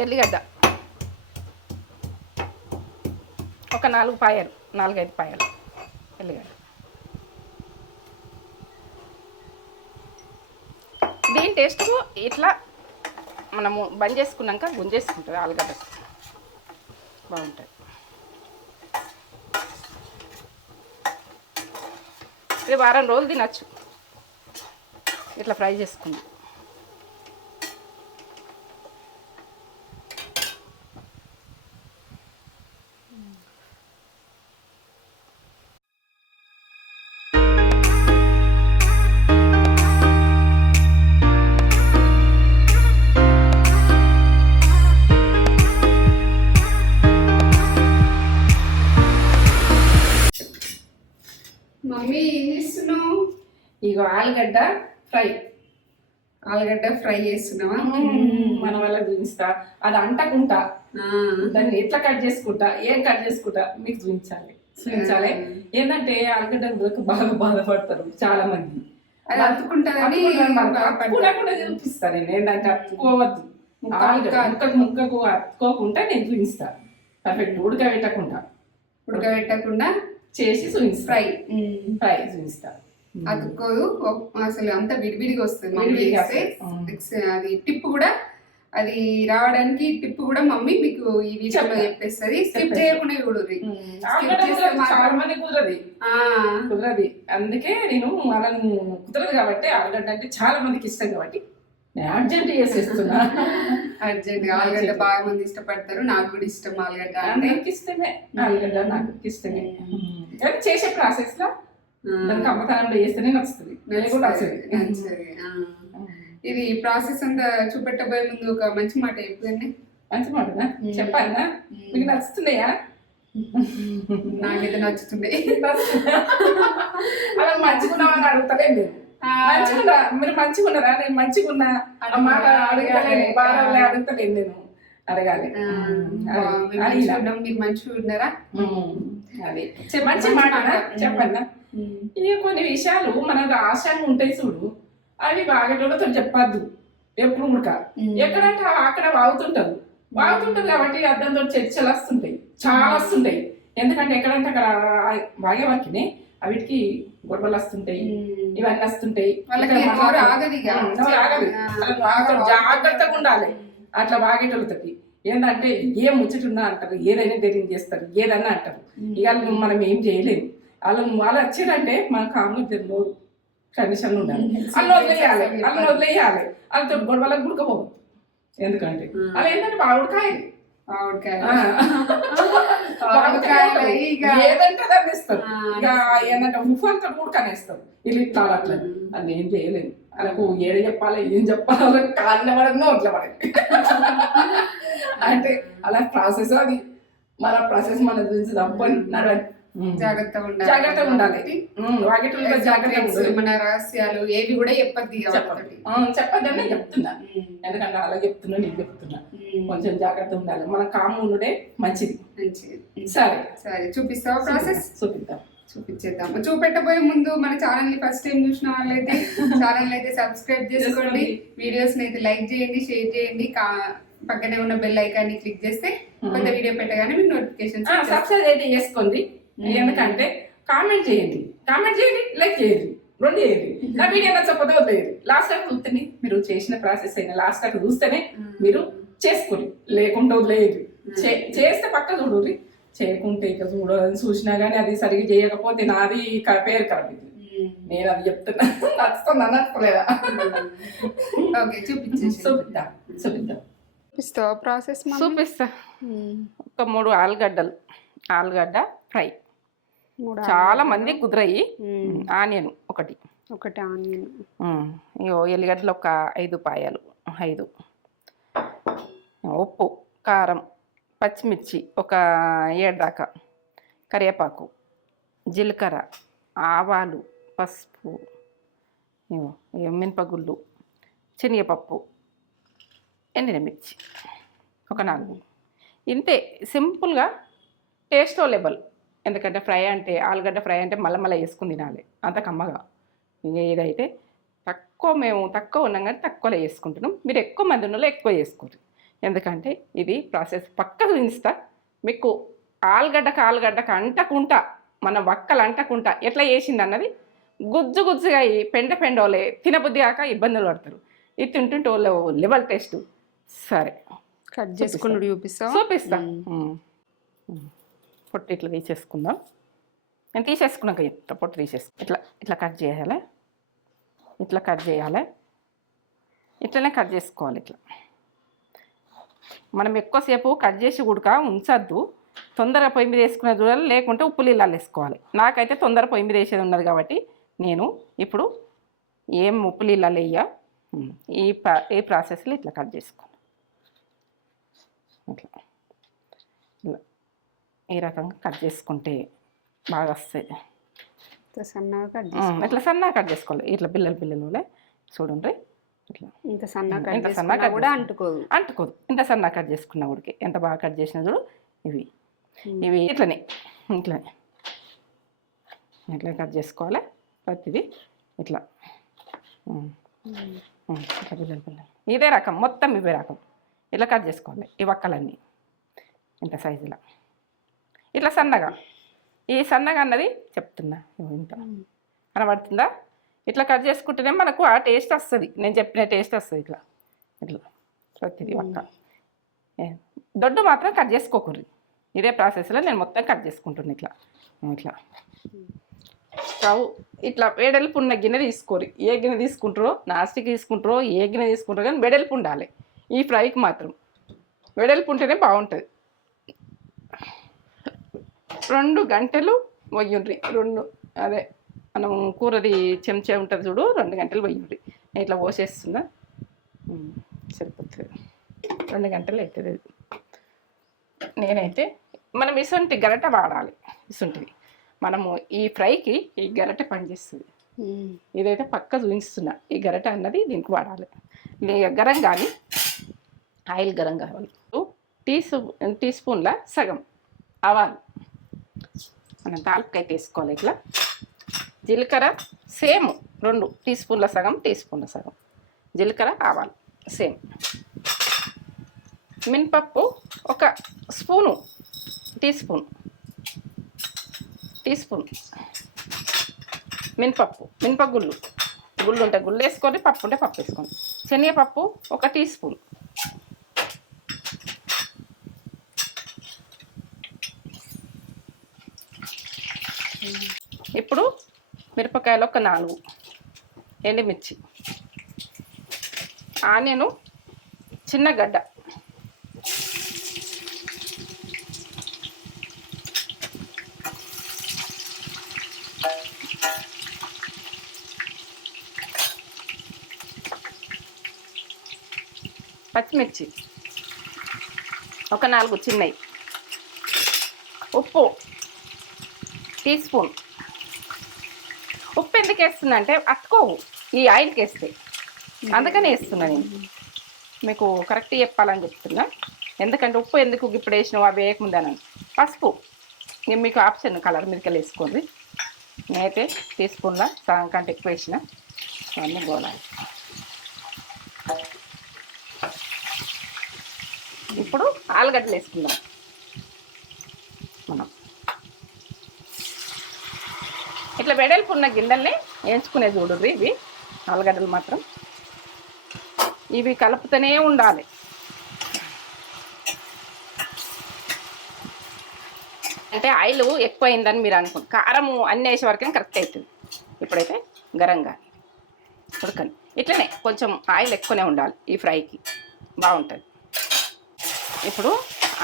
ఎల్లిగడ్డ ఒక 4 పాయలు 4-5 పాయలు ఎల్లిగడ్డ. దీని టేస్ట్ ఇట్లా మనము బంద్ చేసుకున్నాక గుంజేసుకుంటుంది ఆలుగడ్డ, బాగుంటుంది. ఇది వారం రోజులు తినచ్చు ఇట్లా ఫ్రై చేసుకుందాం. మమ్మీ ఏం చేస్తున్నావు? ఇగో ఆలుగడ్డ ఫ్రై చేస్తున్నావా? మన వల్ల చూపిస్తా, అది అంటకుంటా దాన్ని ఎట్లా కట్ చేసుకుంటా, ఏం కట్ చేసుకుంటా మీకు చూపించాలి. ఏంటంటే ఆలుగడ్డ బాగా బాధపడతారు చాలా మంది, అది అతుకుంటుందని కూడా చూపిస్తా. నేను ఏంటంటే అతుకోవద్దు, ముక్కకు అతుకోకుండా నేను చూపిస్తా. పర్ఫెక్ట్ ఉడకబెట్టకుండా చేసి చూపిస్తా. ఫ్రై చూపిస్తా. అతుక్కోదు అసలు, అంత విడివిడిగా వస్తుంది. మమ్మీ అది టిప్ కూడా, అది రావడానికి టిప్ కూడా మమ్మీ మీకు ఈ వీడియోలో చెప్పేస్తుంది. స్కిప్ చేయకుండా చూడరు. చాలా మంది కుదరది, అందుకే నేను వాళ్ళని కుదరదు కాబట్టి ఆలుగడ్డ అంటే చాలా మందికి ఇష్టం కాబట్టి నేను అర్జెంట్ చేసేస్తున్నా. అర్జెంట్ ఆలుగడ్డ బాగా మంది ఇష్టపడతారు, నాకు కూడా ఇష్టం ఆలుగడ్డ. అందరికి ఇష్టమే ఆలుగడ్డ, నాకు ఇష్టమే. చేసే ప్రాసెస్ లో దానికి అమ్మకాలంలో చేస్తేనే నచ్చుతుంది. ఇది ప్రాసెస్ అంతా చూపెట్టబోయే ముందు ఒక మంచి మాట చెప్తుందండి. మంచి మాటనా చెప్పాలనా? మీకు నచ్చుతున్నాయా? నాకైతే నచ్చుతున్నాయి. అలా మంచిగున్నామని అడుగుతానే నేను. మంచిగున్నా, మీరు మంచిగున్నారా? నేను మంచిగున్నా మాట అడగాలి, బాగా అడుగుతలేను నేను, అడగాలి. మీరు మంచిగా ఉన్నారా? అది మంచి మాట చెప్పన్నా. ఇక కొన్ని విషయాలు మనకు ఆశంగా ఉంటాయి చూడు, అవి బాగేటోళ్ళతో చెప్పద్దు. ఎప్పుడు ఉడక ఎక్కడంటే అక్కడ వాగుతుంటారు కాబట్టి అద్దంతో చర్చలు వస్తుంటాయి, చాలా వస్తుంటాయి. ఎందుకంటే ఎక్కడంటే అక్కడ బాగే వరకునే వీటికి గొడవలు వస్తుంటాయి, ఇవన్నీ వస్తుంటాయి. జాగ్రత్తగా ఉండాలి అట్లా బాగేటోళ్ళతోటి. ఏంటంటే ఏం ముచ్చటున్నా అంటారు, ఏదైనా ధైర్యం చేస్తారు, ఏదన్నా అంటారు. ఇక మనం ఏం చేయలేము. వాళ్ళు వచ్చారంటే మన కాము నోరు కండిషన్ ఉండాలి. అల్లు వదిలేయాలి వాళ్ళతో గొడవలకు గుడకపోదు. ఎందుకంటే అలా ఏంటంటే బాగుడికాయలు ఏదంటే దాన్ని ఇస్తారు. ఇక ఏంటంటే ఉఫ్ఫంతో ఉడకనేస్తారు. వీళ్ళు ఇట్లా అట్లా అది ఏం చేయలేదు. వాళ్ళకు ఏడ చెప్పాలి, ఏం చెప్పాలి, కాళ్ళ పడదు అట్లా పడదు. అంటే అలా ప్రాసెస్, అది మన ప్రాసెస్ మన గురించి తప్పని నడవండి. జాగ్రత్తగా ఉండాలి. మన రహస్యాలు ఏవి కూడా చెప్పద్దని చెప్తున్నా. ఎందుకంటే అలా చెప్తున్నా, నేను చెప్తున్నా. కొంచెం జాగ్రత్తగా ఉండాలి. మన కాము ఉండే మంచిది. సరే చూపిస్తావా ప్రాసెస్? చూపించేద్దాం. చూపెట్టబోయే ముందు మన ఛానల్ ని ఫస్ట్ టైం చూసిన వాళ్ళైతే ఛానల్ అయితే సబ్స్క్రైబ్ చేసుకోండి, వీడియోస్ అయితే లైక్ చేయండి, షేర్ చేయండి, పక్కనే ఉన్న బెల్ ఐకాన్ ని క్లిక్ చేస్తే కొత్త వీడియో పెట్టగానే మీకు నోటిఫికేషన్. సబ్స్క్రైబ్ అయితే చేసుకోండి. ఎందుకంటే కామెంట్ చేయండి, లైక్ చేయండి, 2 చేయండి. నా వీడియో నచ్చకపోతే వదిలేయండి. లాస్ట్ టైం చూస్తేనే మీరు చేసిన ప్రాసెస్ అయినా లాస్ట్ టైం చూస్తేనే మీరు చేసుకోండి, లేకుంటే వదిలేయండి. చేస్తే పక్క చూడండి, చేయకుంటే ఇక చూసినా కానీ అది సరిగ్గా చేయకపోతే నాది పేరు ఖరాబ్. నేను అది చెప్తున్నా, నచ్చుతుందా నచ్చలేదా? చూపిస్తా ప్రాసెస్. చూపిస్తా. ఒక 3 ఆలుగడ్డ ఫ్రై. చాలా మంది కుదిరాయి. ఆనియన్ ఒకటి ఆనియన్. ఎల్లిగడ్డలు ఒక 5 పాయలు, 5. ఉప్పు, కారం, పచ్చిమిర్చి ఒక 7 దాకా, కరివేపాకు, జీలకర్ర, ఆవాలు, పసుపు, మినపగుళ్ళు, శనగపప్పు, ఎండినమిర్చి ఒక 4. ఇంతే సింపుల్గా, టేస్ట్ లెవెల్. ఎందుకంటే ఫ్రై అంటే ఆలుగడ్డ ఫ్రై అంటే మళ్ళీ వేసుకుని తినాలి, అంత కమ్మగా. ఏదైతే మేము తక్కువ ఉన్నాం కానీ తక్కువలో వేసుకుంటున్నాం. మీరు ఎక్కువ మంది ఉన్నలో ఎక్కువ వేసుకోరు. ఎందుకంటే ఇది ప్రాసెస్ పక్క చూపిస్తా మీకు. ఆలుగడ్డకు అంటకుంటా మన వక్కలు అంటకుంటా ఎట్లా చేసింది అన్నది గుజ్జు గుజ్జుగా అయ్యి పెండోలే తినబుద్ధి కాక ఇబ్బందులు పడతారు. ఇది తింటుంటే వాళ్ళు లెవెల్ టేస్ట్. సరే కట్ చేసుకుని చూపిస్తా. పొట్టు ఇట్లా తీసేసుకుందాం. నేను తీసేసుకున్నాక చెప్తా. పొట్టు ఇట్లా ఇట్లా కట్ చేయాలి. ఇట్లనే కట్ చేసుకోవాలి. ఇట్లా మనం ఎక్కువసేపు కట్ చేసి ఉడక ఉంచద్దు. తొందరగా పొయ్యి మీద వేసుకునే చూడాలి, లేకుంటే ఉప్పు నీళ్ళు వేసుకోవాలి. నాకైతే తొందర పొయ్యి మీద వేసేది ఉన్నది కాబట్టి నేను ఇప్పుడు ఏం ఉప్పు నీళ్ళు వేయ ఈ ప్రాసెస్లో ఇట్లా కట్ చేసుకోవాలి. ఇట్లా ఈ రకంగా కట్ చేసుకుంటే బాగా వస్తాయి. ఇట్లా సన్నగా కట్ చేసుకోవాలి. ఇట్లా పిల్లలు చూడండి. ఇట్లా ఇంత సన్నగా కూడా అంటుకోదు. ఇంత సన్నగా కట్ చేసుకున్న ఉడికి ఎంత బాగా కట్ చేసిన చూడు. ఇవి ఇట్లనే కట్ చేసుకోవాలి. ప్రతిదీ ఇట్లా పిల్లలు ఇదే రకం మొత్తం ఇవే రకం ఇట్లా కట్ చేసుకోవాలి. ఈ వక్కలన్నీ ఇంత సైజులో ఇట్లా సన్నగా. ఈ సన్నగా అన్నది చెప్తున్నా ఇంత కనబడుతుందా? ఇట్లా కట్ చేసుకుంటేనే మనకు ఆ టేస్ట్ వస్తుంది. నేను చెప్పిన టేస్ట్ వస్తుంది. ఇట్లా ప్రతిదీ వక్క. దొడ్డు మాత్రం కట్ చేసుకోకూడదు. ఇదే ప్రాసెస్లో నేను మొత్తం కట్ చేసుకుంటున్నాను. ఇట్లా స్టవ్ ఇట్లా వెడల్పు ఉన్న గిన్నె తీసుకోరు. ఏ గిన్నె తీసుకుంటారో, నాస్టిక్ తీసుకుంటారో, ఏ గిన్నె తీసుకుంటారో కానీ వెడల్పు ఉండాలి. ఈ ఫ్రైకి మాత్రం వెడల్పు ఉంటేనే బాగుంటుంది. 2 గంటలు వయ్యుండ్రి. అదే మనం కూరది చెంచా ఉంటుంది చూడు, 2 గంటలు వయ్యుండ్రి. నేను ఇట్లా పోసేస్తున్నా, సరిపోతుంది. 2 గంటలు అవుతుంది. నేనైతే మనం ఇసుంటి గరిటె వాడాలి. ఇసుంటిది మనము ఈ ఫ్రైకి ఈ గరిటె పనిచేస్తుంది. ఇదైతే పక్క చూపిస్తున్నా. ఈ గరిటె అన్నది దీనికి వాడాలి. గరం కానీ ఆయిల్ గరం కావాలి. టీ స్పూన్ల సగం ఆవాలు మనం తాలికైతే వేసుకోవాలి. ఇట్లా జీలకర్ర సేమ్ 2 టీ స్పూన్ల సగం జీలకర్ర ఆవాలు సేమ్. మినపప్పు 1 స్పూను టీ స్పూన్ మినపగుళ్ళు ఉంటే గుళ్ళు వేసుకొని, పప్పు ఉంటే పప్పు వేసుకోండి. శనగపప్పు 1 టీ స్పూన్. ఇప్పుడు మిరపకాయలు 4 ఎండుమిర్చి, ఆనియను చిన్న గడ్డ, పచ్చిమిర్చి 4 చిన్నవి, ఉప్పు టీ స్పూన్. ఉప్పు ఎందుకు వేస్తున్నా అంటే అతుకోవు ఈ ఆయిల్కి వేస్తే, అందుకని వేస్తున్నా. నేను మీకు కరెక్ట్ చెప్పాలని చెప్తున్నా. ఎందుకంటే ఉప్పు ఎందుకు ఇప్పుడు వేసినావు అవి వేయకముందని. పసుపు మీకు ఆప్షన్, కలర్ మీదకి వేసుకోండి. నేనైతే టీ స్పూన్ల సగం కంటే ఎక్కువ వేసిన. అన్నీ గోలాలి. ఇప్పుడు ఆలుగడ్డలు వేసుకుందాం. మనం ఇట్లా వెడల్పు ఉన్న గిన్నెల్ని వేయించుకునే చూడరు. ఇవి ఆలుగడ్డలు మాత్రం ఇవి కలుపుతూనే ఉండాలి. అంటే ఆయిల్ ఎక్కువ అయిందని మీరు అనుకోండి. కారము అన్నీ వేసే వరకే కరెక్ట్ అవుతుంది. ఇప్పుడైతే గరంగా ఉడకని ఇట్లనే కొంచెం ఆయిల్ ఎక్కువనే ఉండాలి. ఈ ఫ్రైకి బాగుంటుంది. ఇప్పుడు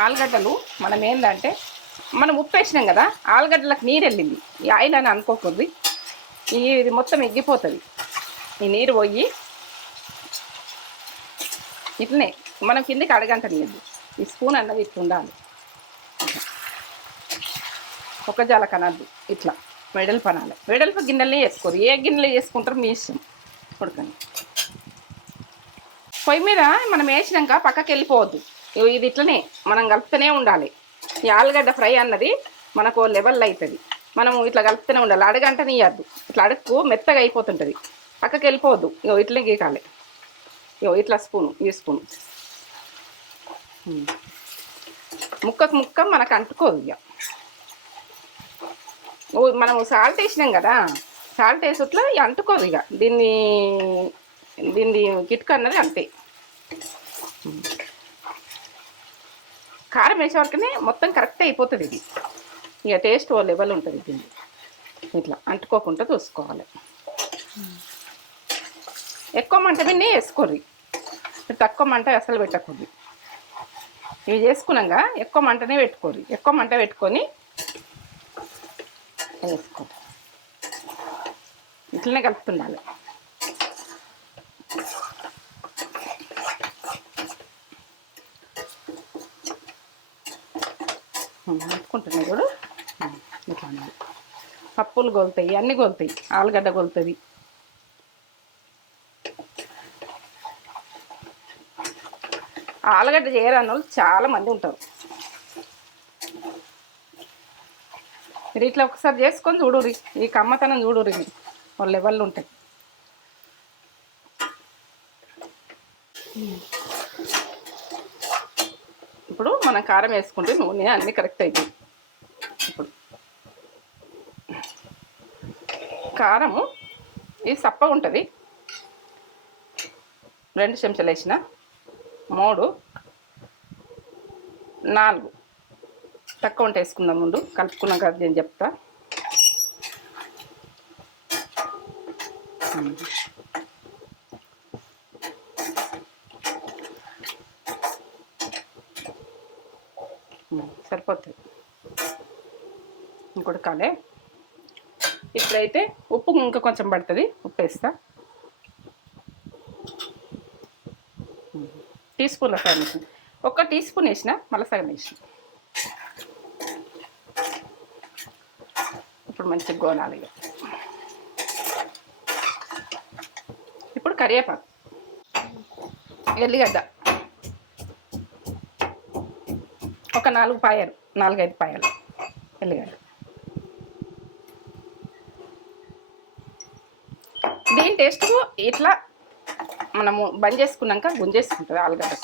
ఆలుగడ్డలు మనం ఏంటంటే మనం ఉప్పు వేసినాం కదా, ఆలుగడ్డలకు నీరు వెళ్ళింది. ఈ ఆయిల్ అని అనుకోకూడదు. ఇది మొత్తం ఎగ్గిపోతుంది. ఈ నీరు పోయి ఇట్లనే మనం కిందికి అడగంటనియద్దు. ఈ స్పూన్ అన్నది ఇట్లా ఉండాలి. ఒక జాల కనద్దు. ఇట్లా వెడల్పు అనాలి. వెడల్పు గిన్నెలనే వేసుకోరు. ఏ గిన్నెలో వేసుకుంటారో మీ ఇష్టం. ఉడకండి. పొయ్యి మీద మనం వేసినాక పక్కకి వెళ్ళిపోవద్దు. ఇది ఇట్లనే మనం కలుపుతూనే ఉండాలి. ఈ ఆలుగడ్డ ఫ్రై అన్నది మనకు లెవెల్ అవుతుంది. మనము ఇట్లా కలుపుతూనే ఉండాలి. అడగంటనే ఇవ్వద్దు. ఇట్లా అడుక్కు మెత్తగా అయిపోతుంటుంది. పక్కకి వెళ్ళిపోవద్దు. ఇట్లా గీకాలి. ఇట్లా ఈ స్పూను ముక్కకు ముక్క మనకు అంటుకోదు ఇక. మనము సాల్ట్ వేసినాం కదా, సాల్ట్ వేసుట్లా ఇక అంటుకోదు ఇక. దీన్ని కిటుక అన్నది అంతే. కారం వేసే వరకునే మొత్తం కరెక్ట్ అయిపోతుంది ఇది. ఇక టేస్ట్ ఓ లెవెల్ ఉంటుంది దీన్ని. ఇట్లా అంటుకోకుండా చూసుకోవాలి. ఎక్కువ మంట మీద వేసుకోర్రి, తక్కువ మంట అసలు పెట్టకూడదు. ఇవి చేసుకున్నాక ఎక్కువ మంటనే పెట్టుకోరు. ఎక్కువ మంట పెట్టుకొని వేసుకో. ఇట్లనే కలుపుతుండాలి. కలుపుకుంటున్నాయి కూడా ఇట్లా. పప్పులు గొలుతాయి, అన్నీ గొలుతాయి, ఆలుగడ్డ గొలుతుంది. ఆలుగడ్డ చేయరాని వాళ్ళు చాలా మంది ఉంటారు. మీరు ఇట్లా ఒకసారి చేసుకొని చూడుర్రి, ఈ కమ్మతనం చూడుర్రి, వాళ్ళ లెవెల్లో ఉంటాయి. ఇప్పుడు మనం కారం వేసుకుంటే నూనె అన్నీ కరెక్ట్ అయిపోయి. ఇప్పుడు కారము ఇది సప్పగా ఉంటుంది. 2 చెంచాలు వేసిన, 3, 4 తక్కువ ఉంటే వేసుకుందాం. ముందు కలుపుకున్నాం కదా నేను చెప్తా. సరిపోతుంది. ఇంకోటి కాలే. ఇప్పుడైతే ఉప్పు ఇంకా కొంచెం పడుతుంది, ఉప్పు వేస్తా. టీ స్పూన్ల సగం వేసిన, 1 టీ స్పూన్ వేసిన, మళ్ళీ సగం వేసిన. ఇప్పుడు మంచిగా గోనాలి. ఇప్పుడు కరివేపాకు, ఎల్లిగడ్డ ఒక 4-5 పాయలు ఎల్లిగడ్డ. దీని టేస్ట్ ఇట్లా మనము బంద్ చేసుకున్నాక గుంజేసుకుంటుంది ఆలుగడ్డ,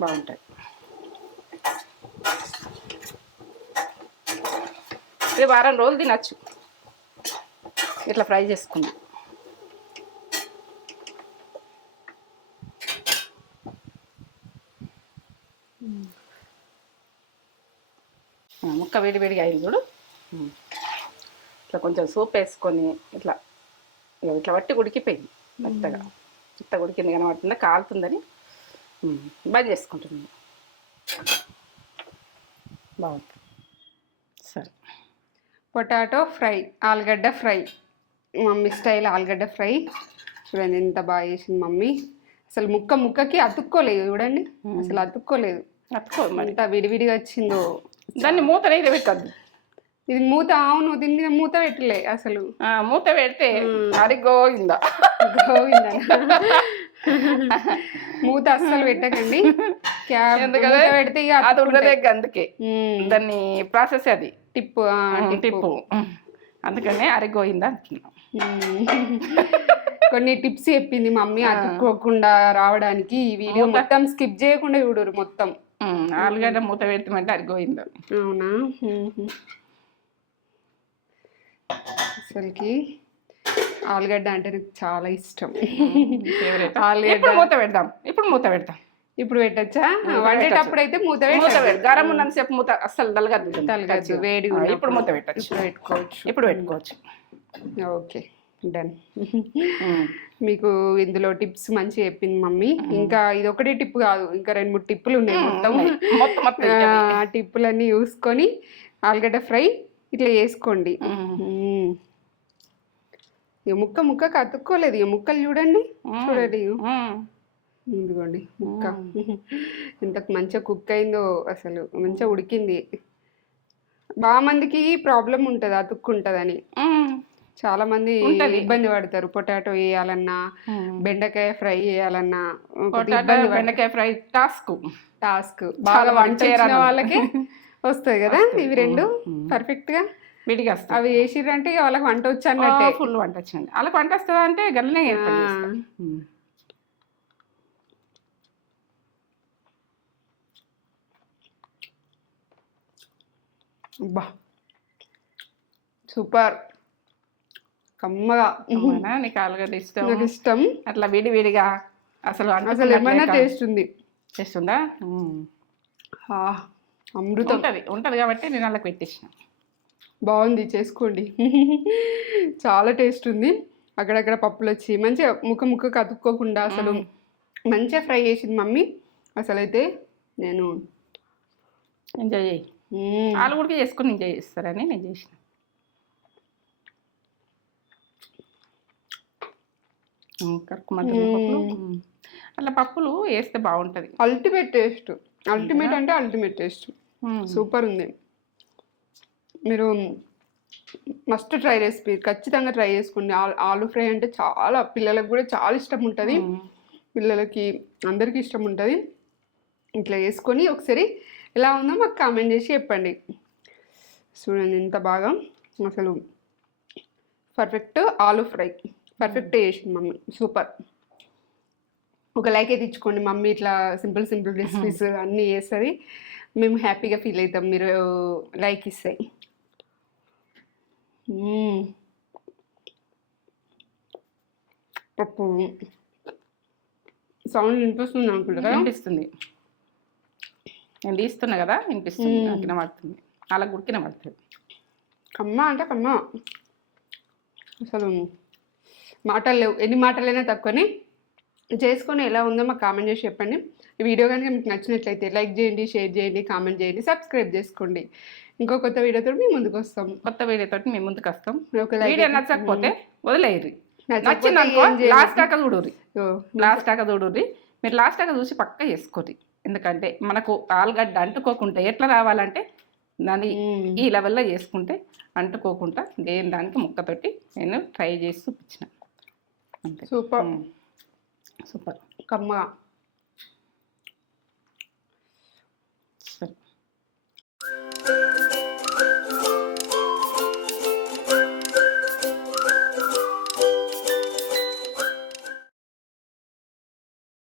బాగుంటుంది. ఇది వారం రోజులు తినచ్చు ఇట్లా ఫ్రై చేసుకుంది. ముక్క వేడివేడిగా అయింది చూడు. ఇట్లా కొంచెం సూప్ వేసుకొని ఇట్లా వట్టి ఉడికిపోయింది. మెత్తగా ఉడికింది కనబడుతుందా, కాలుతుందని బంద్ చేసుకుంటున్నాను. బాగుంటుంది. సరే, పొటాటో ఫ్రై, ఆలుగడ్డ ఫ్రై, మమ్మీ స్టైల్ ఆలుగడ్డ ఫ్రై. చూడండి ఎంత బాగా చేసింది మమ్మీ. అసలు ముక్కకి అతుక్కోలేదు చూడండి, అసలు అతుక్కోలేదు. ఎంత విడివిడిగా వచ్చిందో. దాన్ని మూత అయితే పెట్టద్దు. ఇది మూత, అవును దీని మీద మూత పెట్టలే అసలు. మూత పెడితే అది గోవిందా మూత అస్సలు పెట్టకండి. పెడితే అది ఉండదే, అందుకే దాన్ని ప్రాసెస్ అది టిప్పు. అందుకనే అరిగోయిందా అంటున్నాం. కొన్ని టిప్స్ చెప్పింది మమ్మీ అతుక్కోకుండా రావడానికి. ఈ వీడియో మొత్తం స్కిప్ చేయకుండా చూడరు మొత్తం. ఆలుగడ్డ మూత పెడతామంటే అరిగోయిందా. అవునా, అసలుకి ఆలుగడ్డ అంటే నాకు చాలా ఇష్టం. ఆలుగడ్డ మూత పెడదాం. ఇప్పుడు పెట్టచ్చా? వండేటప్పుడు అయితే మూత గరం ఉన్నంతసేపు మూత అస్సలు తలగద్దు, వేడి. ఇప్పుడు మూత పెట్టచ్చు, ఇప్పుడు పెట్టుకోవచ్చు. Okay, done. మీకు ఇందులో టిప్స్ మంచి చెప్పింది మమ్మీ. ఇంకా ఇది ఒకటే టిప్ కాదు, ఇంకా 2-3 టిప్పులు ఉన్నాయి మొత్తం. ఆ టిప్పులన్నీ చూసుకొని ఆలుగడ్డ ఫ్రై ఇట్లా చేసుకోండి. ఇక ముక్కకు అతుక్కోలేదు. ఇక ముక్కలు చూడండి. ఇదిగోండి ముక్క ఎంత మంచిగా కుక్ అయిందో, అసలు మంచిగా ఉడికింది. బాగా మందికి ప్రాబ్లం ఉంటుంది అతుక్కుంటుందని. చాలా మంది ఇబ్బంది పడతారు. పొటాటో వేయాలన్నా, బెండకాయ ఫ్రై చేయాలన్నా. బెండకాయ ఫ్రై టాస్క్ బాగా వంట చేసిన వాళ్ళకి వస్తుంది కదా. ఇవి 2 పర్ఫెక్ట్ గా విడిగా అవి వేసిర్రంటే వాళ్ళకి వంట వచ్చు అన్నట్టే. ఫుల్ వంట వచ్చండి. వాళ్ళకి వంట వస్తుందా అంటే గల్లనే. అబ్బా సూపర్ కమ్మగా. అవునా? నీకు ఆలుగడ్డ ఇష్టం? నాకు ఇష్టం. అట్లా విడి విడిగా అసలు అసలు ఏమైనా టేస్ట్ ఉంది. టేస్ట్ ఉందా? అమృతం ఉంటది కాబట్టి నేను అలా పెట్టేసిన. బాగుంది, చేసుకోండి. చాలా టేస్ట్ ఉంది. అక్కడక్కడ పప్పులు వచ్చి మంచిగా ముక్క కతుక్కోకుండా అసలు మంచిగా ఫ్రై చేసింది మమ్మీ. అసలు అయితే నేను ఎంజాయ్ చేయి. ఆలు కూడా చేసుకొని ఎంజాయ్ చేస్తారని నేను చేసిన. పప్పులు అట్లా పప్పులు వేస్తే బాగుంటుంది. Ultimate taste. అల్టిమేట్ అంటే అల్టిమేట్ టేస్ట్. సూపర్ ఉంది. మీరు మస్ట్ ట్రై రెసిపీ ఖచ్చితంగా ట్రై చేసుకోండి. ఆలు ఫ్రై అంటే చాలా పిల్లలకు కూడా చాలా ఇష్టం ఉంటుంది. పిల్లలకి అందరికీ ఇష్టం ఉంటుంది. ఇట్లా వేసుకొని ఒకసారి ఎలా ఉందో మాకు కామెంట్ చేసి చెప్పండి. చూడండి ఎంత బాగా అసలు పర్ఫెక్ట్ ఆలు ఫ్రై పర్ఫెక్ట్ చేసింది మమ్మీ. సూపర్. ఒక లైక్ అయితే ఇచ్చుకోండి. మమ్మీ ఇట్లా సింపుల్ రెసిపీస్ అన్నీ చేస్తుంది. మేము హ్యాపీగా ఫీల్ అవుతాం మీరు లైక్ ఇస్తే. పప్పు సౌండ్ వినిపిస్తుంది అనుకుంటా. వినిపిస్తుంది. నేను తీస్తున్నా కదా, వినిపిస్తుంది. నాకు వినబడుతుంది. అలా గుడికి వినబడుతుంది. కమ్మ అంటే కమ్మ. అసలు మాటలు లేవు. ఎన్ని మాటలైనా తక్కువని చేసుకొని ఎలా ఉందో మాకు కామెంట్ చేసి చెప్పండి. ఈ వీడియో కనుక మీకు నచ్చినట్లయితే లైక్ చేయండి, షేర్ చేయండి, కామెంట్ చేయండి, సబ్స్క్రైబ్ చేసుకోండి. ఇంకో కొత్త వీడియోతో మేము ముందుకు వస్తాం. వీడియో నచ్చకపోతే వదిలేయరు. నచ్చింది అనుకో లాస్ట్ దాకా చూడుర్రి. మీరు లాస్ట్ దాకా చూసి పక్క చేసుకోర్రి. ఎందుకంటే మనకు ఆలుగడ్డ అంటుకోకుండా ఎట్లా రావాలంటే దాన్ని ఈ లెవెల్లో చేసుకుంటే అంటుకోకుండా దేని దానికి ముక్కతోటి నేను ట్రై చేసి చూపించిన. అంతే. సూపర్ కమ్మగా. సరే.